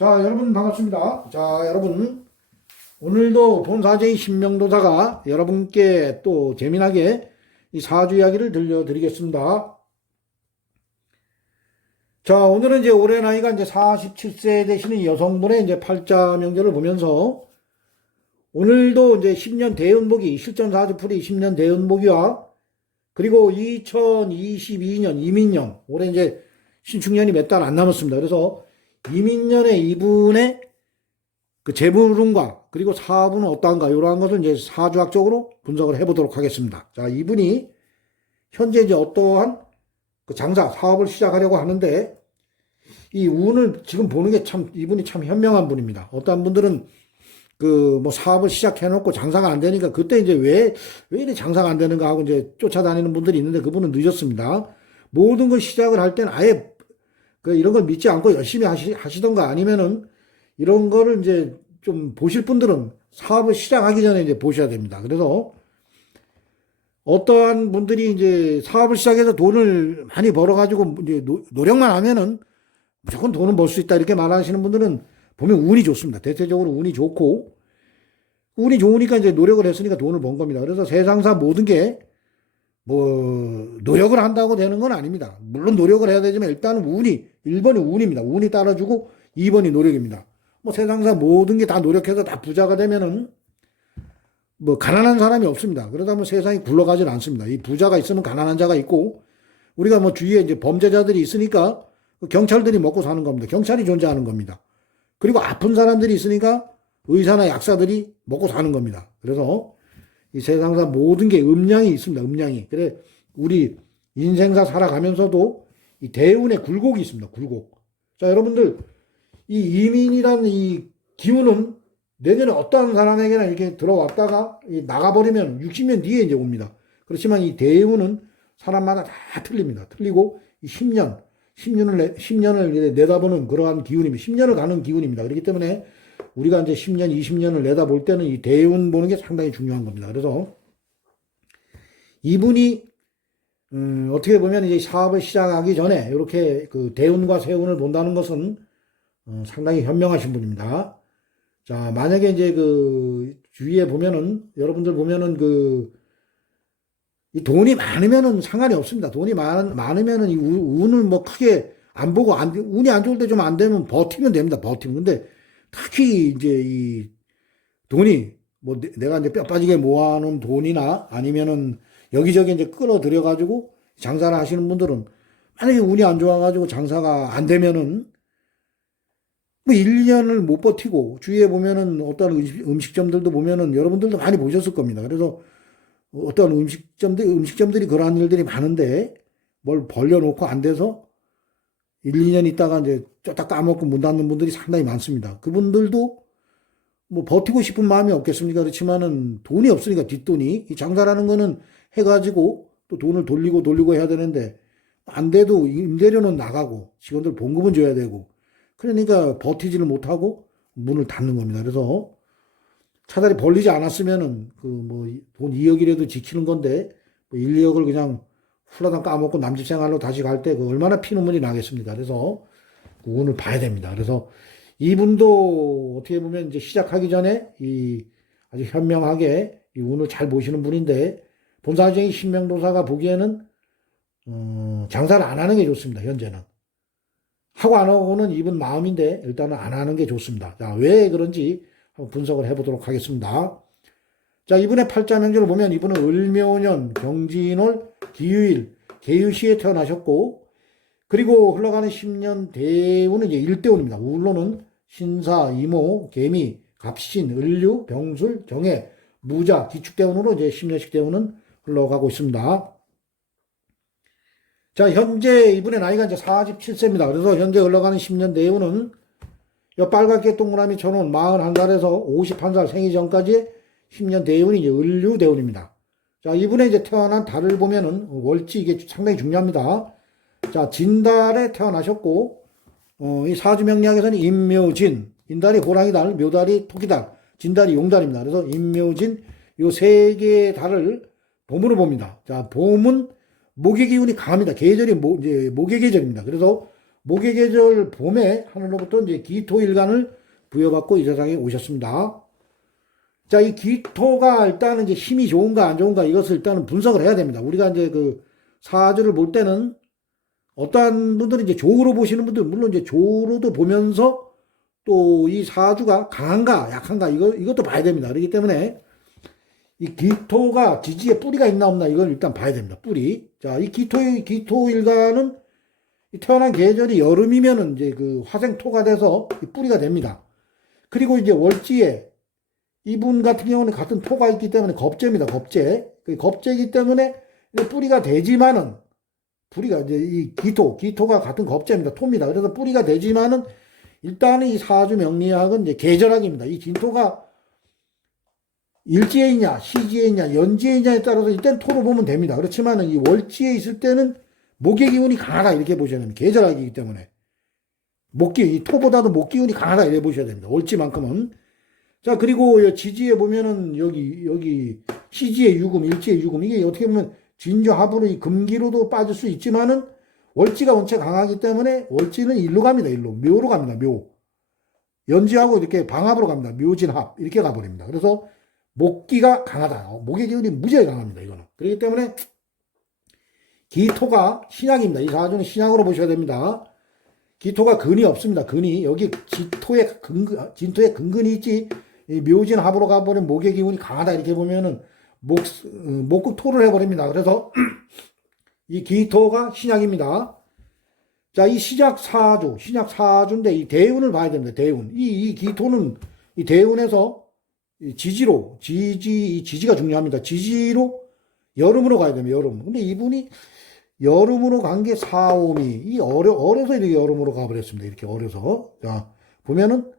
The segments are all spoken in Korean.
자, 여러분 반갑습니다. 자, 여러분 오늘도 본사제의 신명도사가 여러분께 또 재미나게 이 사주 이야기를 들려드리겠습니다. 자, 오늘은 이제 올해 나이가 이제 47세 되시는 여성분의 이제 팔자 명절을 보면서 오늘도 이제 10년 대운보기 실전사주풀이 10년 대운보기와 그리고 2022년 이민년 올해 이제 신축년이 몇 달 안 남았습니다. 그래서 이민년에 이분의 그 재물운과 그리고 사업은 어떠한가 이러한 것을 이제 사주학적으로 분석을 해보도록 하겠습니다. 자, 이분이 현재 이제 어떠한 그 장사 사업을 시작하려고 하는데 이 운을 지금 보는 게 참 이분이 참 현명한 분입니다. 어떠한 분들은 그 뭐 사업을 시작해놓고 장사가 안 되니까 그때 이제 왜 이래 장사가 안 되는가 하고 이제 쫓아다니는 분들이 있는데 그분은 늦었습니다. 모든 걸 시작을 할 때는 아예 그 이런 걸 믿지 않고 열심히 하시던가 아니면은 이런 거를 이제 좀 보실 분들은 사업을 시작하기 전에 이제 보셔야 됩니다. 그래서 어떠한 분들이 이제 사업을 시작해서 돈을 많이 벌어가지고 이제 노력만 하면은 무조건 돈은 벌 수 있다 이렇게 말하시는 분들은 보면 운이 좋습니다. 대체적으로 운이 좋고 운이 좋으니까 이제 노력을 했으니까 돈을 번 겁니다. 그래서 세상사 모든 게 뭐 노력을 한다고 되는 건 아닙니다. 물론 노력을 해야 되지만 일단은 운이 1번이 운입니다. 운이 따라주고 2번이 노력입니다. 뭐 세상사 모든 게 다 노력해서 다 부자가 되면은 뭐 가난한 사람이 없습니다. 그러다 보면 세상이 굴러가질 않습니다. 이 부자가 있으면 가난한 자가 있고 우리가 뭐 주위에 이제 범죄자들이 있으니까 경찰들이 먹고 사는 겁니다. 경찰이 존재하는 겁니다. 그리고 아픈 사람들이 있으니까 의사나 약사들이 먹고 사는 겁니다. 그래서 이 세상사 모든 게 음량이 있습니다. 음량이. 그래 우리 인생사 살아가면서도 이 대운의 굴곡이 있습니다. 굴곡. 자, 여러분들 이 이민이란 이 기운은 내년에 어떠한 사람에게나 이렇게 들어왔다가 나가버리면 60년 뒤에 이제 옵니다. 그렇지만 이 대운은 사람마다 다 틀립니다. 틀리고 이 10년을 내다보는 그러한 기운입니다. 10년을 가는 기운입니다. 그렇기 때문에 우리가 이제 10년, 20년을 내다볼 때는 이 대운 보는 게 상당히 중요한 겁니다. 그래서 이분이 어떻게 보면 이제 사업을 시작하기 전에 이렇게 그 대운과 세운을 본다는 것은 상당히 현명하신 분입니다. 자, 만약에 이제 그 주위에 보면은 여러분들 보면은 이 돈이 많으면은 상관이 없습니다. 돈이 많으면은 이 운을 뭐 크게 안 보고 운이 안 좋을 때 좀 안 되면 버티면 됩니다. 버티면. 근데 특히 이제 이 돈이 뭐 내가 이제 뼈 빠지게 모아놓은 돈이나 아니면은 여기저기 이제 끌어들여 가지고 장사를 하시는 분들은 만약에 운이 안 좋아가지고 장사가 안 되면은 뭐 1년을 못 버티고 주위에 보면은 어떤 음식점들도 보면은 여러분들도 많이 보셨을 겁니다. 그래서 어떤 음식점들이 그러한 일들이 많은데 뭘 벌려놓고 안 돼서 1, 2년 있다가 이제 쫓다 까먹고 문 닫는 분들이 상당히 많습니다. 그분들도 뭐 버티고 싶은 마음이 없겠습니까? 그렇지만은 돈이 없으니까 뒷돈이 이 장사라는 거는 해가지고 또 돈을 돌리고 해야 되는데 안 돼도 임대료는 나가고 직원들 봉급은 줘야 되고 그러니까 버티지를 못하고 문을 닫는 겁니다. 그래서 차라리 벌리지 않았으면은 그 뭐 돈 2억이라도 지키는 건데 뭐 1, 2억을 그냥 훌라당 까먹고 남집 생활로 다시 갈 때 그 얼마나 피눈물이 나겠습니까? 그래서 그 운을 봐야 됩니다. 그래서 이분도 어떻게 보면 이제 시작하기 전에 이 아주 현명하게 이 운을 잘 보시는 분인데 본사적인 신명도사가 보기에는 장사를 안 하는 게 좋습니다. 현재는 하고 안 하고는 이분 마음인데 일단은 안 하는 게 좋습니다. 자, 왜 그런지 한번 분석을 해보도록 하겠습니다. 자, 이분의 팔자 명절을 보면 이분은 을묘년, 경진월, 기유일, 계유시에 태어나셨고 그리고 흘러가는 10년 대운은 이제 일대운입니다. 울로는 신사, 이모, 개미, 갑신, 을류, 병술, 경해, 무자, 기축대운으로 이제 10년씩 대운은 흘러가고 있습니다. 자, 현재 이분의 나이가 이제 47세입니다. 그래서 현재 흘러가는 10년 대운은 빨갛게 동그라미 쳐놓은 41살에서 51살 생일 전까지의 10년 대운이 이제 을류 대운입니다. 자, 이분의 이제 태어난 달을 보면은 월지 이게 상당히 중요합니다. 자, 진달에 태어나셨고, 이 사주명리학에서는 임묘진, 인달이 호랑이달, 묘달이 토끼달, 진달이 용달입니다. 그래서 임묘진, 요 세 개의 달을 봄으로 봅니다. 자, 봄은 목의 기운이 강합니다. 계절이 이제 목의 계절입니다. 그래서 목의 계절 봄에 하늘로부터 이제 기토일간을 부여받고 이 세상에 오셨습니다. 자, 이 기토가 일단은 이제 힘이 좋은가 안 좋은가 이것을 일단은 분석을 해야 됩니다. 우리가 이제 그 사주를 볼 때는 어떠한 분들은 이제 조로 보시는 분들, 물론 이제 조로도 보면서 또 이 사주가 강한가 약한가 이것도 봐야 됩니다. 그렇기 때문에 이 기토가 지지에 뿌리가 있나 없나 이걸 일단 봐야 됩니다. 뿌리. 자, 이 기토일간은 태어난 계절이 여름이면은 이제 그 화생토가 돼서 뿌리가 됩니다. 그리고 이제 월지에 이분 같은 경우는 같은 토가 있기 때문에 겁재입니다. 겁재. 그 겁재이기 때문에 뿌리가 되지만은 뿌리가 이제 이 기토가 같은 겁재입니다. 토입니다. 그래서 뿌리가 되지만은 일단은 이 사주 명리학은 이제 계절학입니다. 이 진토가 일지에 있냐, 시지에 있냐, 연지에 있냐에 따라서 일단 토로 보면 됩니다. 그렇지만은 이 월지에 있을 때는 목의 기운이 강하다 이렇게 보셔야 됩니다. 계절학이기 때문에 이 토보다도 목 기운이 강하다 이렇게 보셔야 됩니다. 월지만큼은. 자, 그리고 지지에 보면은 여기 시지의 유금, 일지의 유금 이게 어떻게 보면 진조합으로 이 금기로도 빠질 수 있지만은 월지가 원체 강하기 때문에 월지는 일로 갑니다. 일로 묘로 갑니다. 묘. 연지하고 이렇게 방합으로 갑니다. 묘진합 이렇게 가버립니다. 그래서 목기가 강하다. 목의 기운이 무지하게 강합니다. 이거는. 그렇기 때문에 기토가 신약입니다. 이 사주는 신약으로 보셔야 됩니다. 기토가 근이 없습니다. 근이 여기 진토에 근근이 있지. 묘진합으로 가버린 목의 기운이 강하다 이렇게 보면은 목극토를 해버립니다. 그래서 이 기토가 신약입니다. 자, 이 신약 사주인데 이 대운을 봐야 됩니다. 대운. 이 기토는 이 대운에서 지지가 중요합니다. 지지로 여름으로 가야 됩니다. 여름. 근데 이분이 여름으로 간 게 4, 5미. 어려서 이렇게 여름으로 가버렸습니다. 이렇게 어려서. 자, 보면은,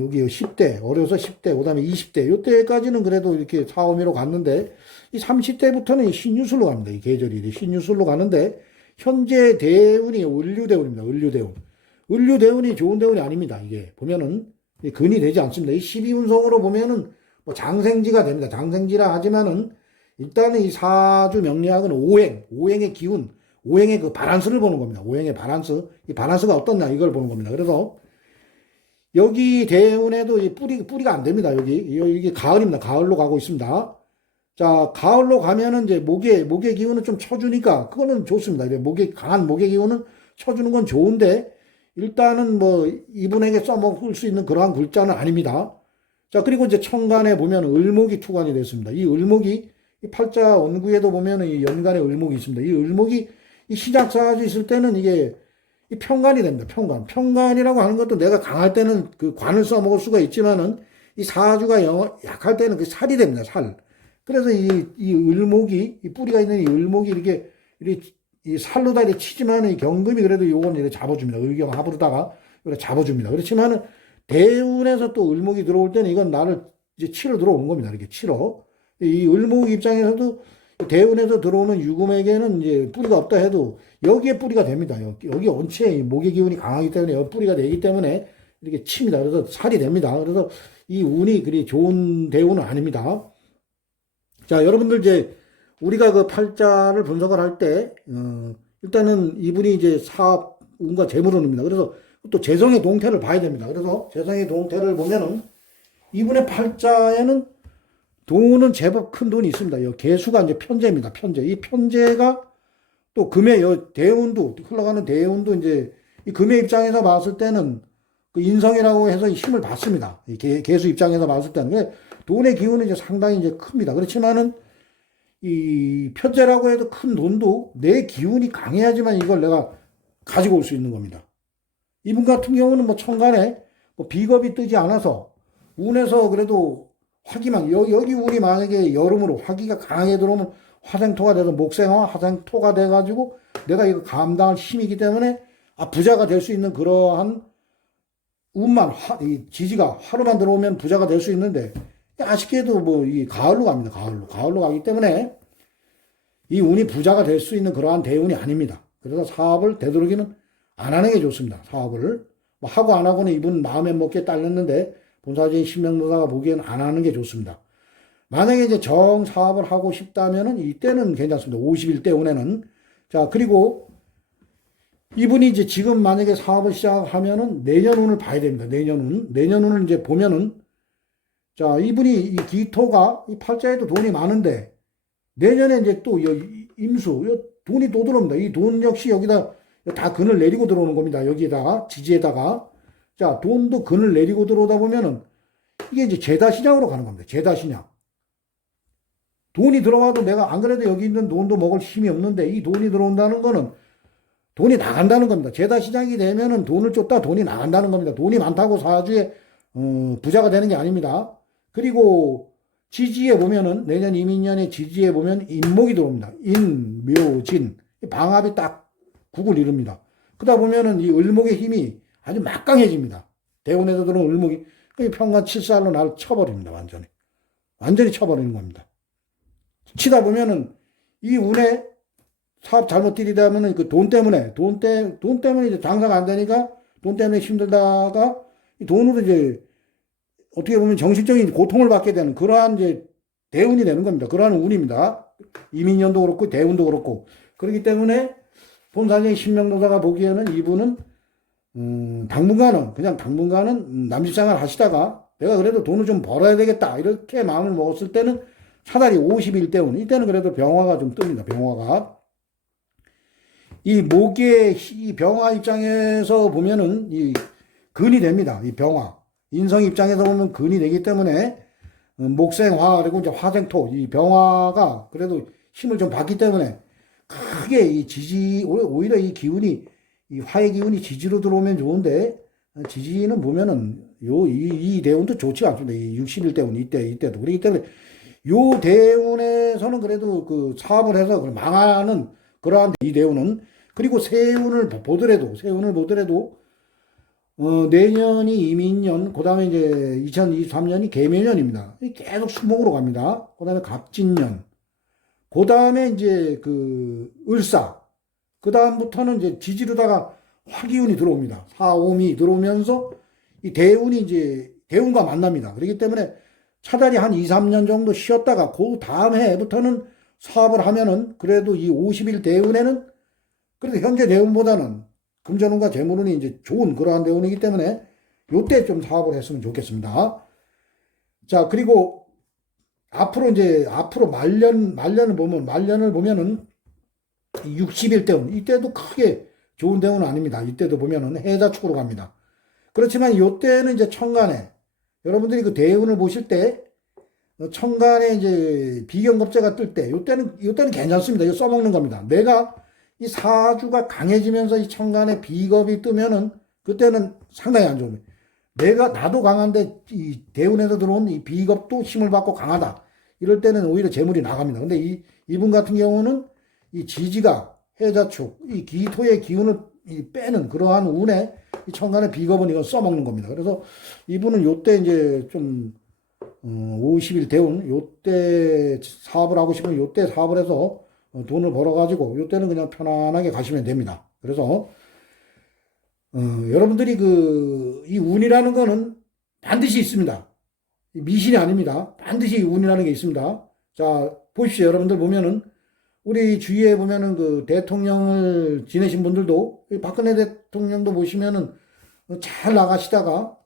여기 10대, 어려서 10대, 그 다음에 20대, 요때까지는 그래도 이렇게 4, 5미로 갔는데, 이 30대부터는 신유술로 갑니다. 이 계절이 신유술로 가는데, 현재 대운이 을류대운입니다. 을류대운. 을류대운이 좋은 대운이 아닙니다. 이게, 보면은, 근이 되지 않습니다. 이 12운성으로 보면은, 뭐 장생지가 됩니다. 장생지라 하지만은, 일단은 이 사주 명리학은 오행의 기운, 오행의 그 바란스를 보는 겁니다. 오행의 바란스, 이 바란스가 어떻냐 이걸 보는 겁니다. 그래서 여기 대운에도 이 뿌리가 안 됩니다. 여기 가을입니다. 가을로 가고 있습니다. 자, 가을로 가면은 이제 목의 기운을 좀 쳐주니까 그거는 좋습니다. 강한 목의 기운은 쳐주는 건 좋은데 일단은 뭐 이분에게 써먹을 수 있는 그러한 글자는 아닙니다. 자, 그리고 이제 천간에 보면 을목이 투관이 됐습니다. 이 을목이 이 팔자 원구에도 보면은 이 연간에 을목이 있습니다. 이 을목이 이 시작사주 있을 때는 이게 이 편관이 됩니다. 편관이라고 하는 것도 내가 강할 때는 그 관을 써먹을 수가 있지만은 이 사주가 약할 때는 그 살이 됩니다. 살. 그래서 이 을목이 이 뿌리가 있는 이 을목이 이렇게 이 살로 다 이렇게 치지만은 이 경금이 그래도 요건 이렇게 잡아줍니다. 의경합으로다가 이렇게 잡아줍니다. 그렇지만은 대운에서 또 을목이 들어올 때는 이건 나를 이제 치러 들어오는 겁니다. 이렇게 치러. 이 을목 입장에서도 대운에서 들어오는 유금에게는 이제 뿌리가 없다 해도 여기에 뿌리가 됩니다. 여기 원체 목의 기운이 강하기 때문에 여기 뿌리가 되기 때문에 이렇게 칩니다. 그래서 살이 됩니다. 그래서 이 운이 그리 좋은 대운은 아닙니다. 자, 여러분들 이제 우리가 그 팔자를 분석을 할 때, 일단은 이분이 이제 사업, 운과 재물운입니다. 그래서 또 재성의 동태를 봐야 됩니다. 그래서 재성의 동태를 보면은 이분의 팔자에는 돈은 제법 큰 돈이 있습니다. 이 개수가 이제 편재입니다. 편재. 이 편재가 또 금의 대운도 흘러가는 대운도 이제 이 금의 입장에서 봤을 때는 그 인성이라고 해서 힘을 받습니다. 이 개수 입장에서 봤을 때는 돈의 기운은 이제 상당히 이제 큽니다. 그렇지만은 이 편재라고 해도 큰 돈도 내 기운이 강해야지만 이걸 내가 가지고 올 수 있는 겁니다. 이분 같은 경우는 뭐 천간에 뭐 비겁이 뜨지 않아서 운에서 그래도 화기만 여기 운이 만약에 여름으로 화기가 강하게 들어오면 화생토가 돼서 목생화 화생토가 돼가지고 내가 이거 감당할 힘이기 때문에 부자가 될 수 있는 그러한 운만 이 지지가 하루만 들어오면 부자가 될 수 있는데 아쉽게도 뭐 이 가을로 갑니다. 가을로 가기 때문에 이 운이 부자가 될 수 있는 그러한 대운이 아닙니다. 그래서 사업을 되도록이면 안 하는 게 좋습니다. 사업을 뭐 하고 안 하고는 이분 마음에 먹게 딸렸는데 본사주의 신명노사가 보기에는 안 하는 게 좋습니다. 만약에 이제 정사업을 하고 싶다면은 이때는 괜찮습니다. 51대 운에는. 자, 그리고 이분이 이제 지금 만약에 사업을 시작하면은 내년 운을 봐야 됩니다. 내년 운. 내년 운을 이제 보면은, 자, 이분이 이 기토가 이 팔자에도 돈이 많은데, 내년에 이제 또 임수, 돈이 또 들어옵니다. 이 돈 역시 여기다 다 근을 내리고 들어오는 겁니다. 여기에다가, 지지에다가. 자, 돈도 근을 내리고 들어오다 보면은, 이게 이제 재다 신약으로 가는 겁니다. 재다 신약. 돈이 들어와도 내가 안 그래도 여기 있는 돈도 먹을 힘이 없는데, 이 돈이 들어온다는 거는 돈이 나간다는 겁니다. 재다 시작이 되면은 돈을 쫓다 돈이 나간다는 겁니다. 돈이 많다고 사주에 부자가 되는 게 아닙니다. 그리고 지지에 보면은 내년 이민년의 지지에 보면 인목이 들어옵니다. 인, 묘, 진 방합이 딱 국을 이룹니다. 그러다 보면은 이 을목의 힘이 아주 막강해집니다. 대운에서 들어온 을목이 평간 7살로 나를 쳐버립니다. 완전히 쳐버리는 겁니다. 치다 보면은 이 운에 사업 잘못 들이다면은 그 돈 때문에 이제 장사가 안 되니까 돈 때문에 힘들다가 이 돈으로 이제 어떻게 보면 정신적인 고통을 받게 되는 그러한 이제 대운이 되는 겁니다. 그러한 운입니다. 이민년도 그렇고 대운도 그렇고 그렇기 때문에 본사적인 신명도사가 보기에는 이분은 당분간은 남짓생활 하시다가 내가 그래도 돈을 좀 벌어야 되겠다 이렇게 마음을 먹었을 때는 차라리 50일 때운 이때는 그래도 병화가 좀 뜹니다. 병화가 이 목의 이 병화 입장에서 보면은 이 근이 됩니다. 이 병화 인성 입장에서 보면 근이 되기 때문에 목생화 그리고 이제 화생토 이 병화가 그래도 힘을 좀 받기 때문에 크게 이 지지 오히려 이 기운이 이 화의 기운이 지지로 들어오면 좋은데 지지는 보면은 이 대운도 좋지가 않습니다. 이 60일 대운 이때도 그렇기 때문에 요 대운에서는 그래도 그 사업을 해서 망하는 그러한 이 대운은 그리고 세운을 보더라도 내년이 이민년 그다음에 이제 2023년이 개묘년입니다. 계속 수목으로 갑니다. 그다음에 갑진년 그다음에 이제 그 을사 그다음부터는 이제 지지로다가 화기운이 들어옵니다. 사오미 들어오면서 이 대운이 이제 대운과 만납니다. 그렇기 때문에 차라리 한 2, 3년 정도 쉬었다가 그 다음 해부터는 사업을 하면은 그래도 이 50일 대운에는 그래도 현재 대운보다는 금전운과 재물운이 이제 좋은 그러한 대운이기 때문에 요때 좀 사업을 했으면 좋겠습니다. 자, 그리고 앞으로 말년을 보면은 60일 대운 이때도 크게 좋은 대운은 아닙니다. 이때도 보면은 해자축으로 갑니다. 그렇지만 요때는 이제 천간에 여러분들이 그 대운을 보실 때 천간에 이제 비경겁제가 뜰 때 요때는 괜찮습니다. 이거 써먹는 겁니다. 내가 이 사주가 강해지면서 이 천간에 비겁이 뜨면은 그때는 상당히 안 좋습니다. 나도 강한데 이 대운에서 들어온 이 비겁도 힘을 받고 강하다. 이럴 때는 오히려 재물이 나갑니다. 근데 이분 같은 경우는 이 지지가 해자축, 이 기토의 기운을 빼는 그러한 운에 이 천간의 비겁은 이건 써먹는 겁니다. 그래서 이분은 요때 이제 좀 50일 대운 요때 사업을 하고 싶으면 요때 사업을 해서 돈을 벌어가지고 요때는 그냥 편안하게 가시면 됩니다. 그래서 여러분들이 이 운이라는 거는 반드시 있습니다. 미신이 아닙니다. 반드시 운이라는 게 있습니다. 자, 보십시오. 여러분들 보면은 우리 주위에 보면은 그 대통령을 지내신 분들도 박근혜 대통령도 보시면은 잘 나가시다가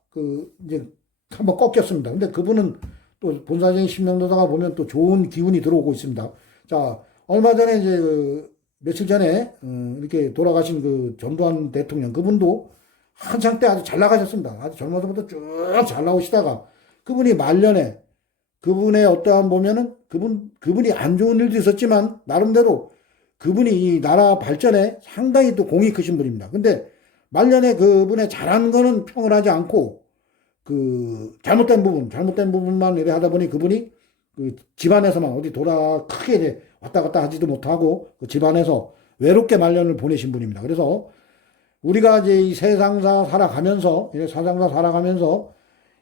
이제 한번 꺾였습니다. 근데 그분은 또 본사적인 신명도사가 보면 또 좋은 기운이 들어오고 있습니다. 자, 얼마 전에 이제 며칠 전에 이렇게 돌아가신 그 전두환 대통령 그분도 한창 때 아주 잘 나가셨습니다. 아주 젊어서부터 쭉 잘 나오시다가 그분이 말년에 그분의 어떠한 보면은 그분이 안 좋은 일도 있었지만 나름대로 그분이 이 나라 발전에 상당히 또 공이 크신 분입니다. 근데 말년에 그분의 잘한 거는 평을 하지 않고 그 잘못된 부분만 이래 하다 보니 그분이 그 집안에서만 어디 크게 이제 왔다 갔다 하지도 못하고 그 집안에서 외롭게 말년을 보내신 분입니다. 그래서 우리가 이제 이 세상사 살아가면서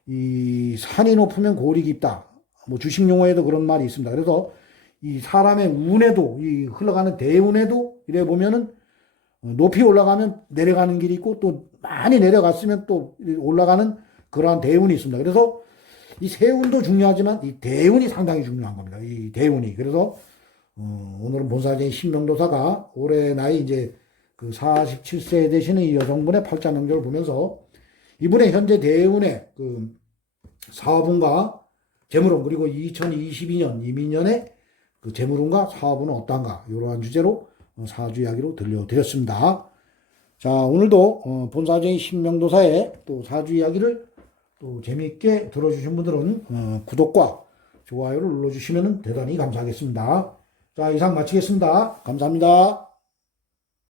이 산이 높으면 골이 깊다. 뭐 주식 용어에도 그런 말이 있습니다. 그래서 이 사람의 운에도 이 흘러가는 대운에도 이래 보면은 높이 올라가면 내려가는 길이 있고 또 많이 내려갔으면 또 올라가는 그러한 대운이 있습니다. 그래서 이 세운도 중요하지만 이 대운이 상당히 중요한 겁니다. 이 대운이. 그래서 오늘은 본사적인 신명도사가 올해 나이 이제 그 47세 되시는 이 여성분의 팔자 명적을 보면서 이분의 현재 대운의 그 사업운과 재물운, 그리고 2022년 이민년의 그 재물운과 사업운은 어떤가, 이러한 주제로 사주 이야기로 들려드렸습니다. 자, 오늘도 본사적인 신명도사의 또 사주 이야기를 또 재미있게 들어주신 분들은 구독과 좋아요를 눌러주시면 대단히 감사하겠습니다. 자, 이상 마치겠습니다. 감사합니다.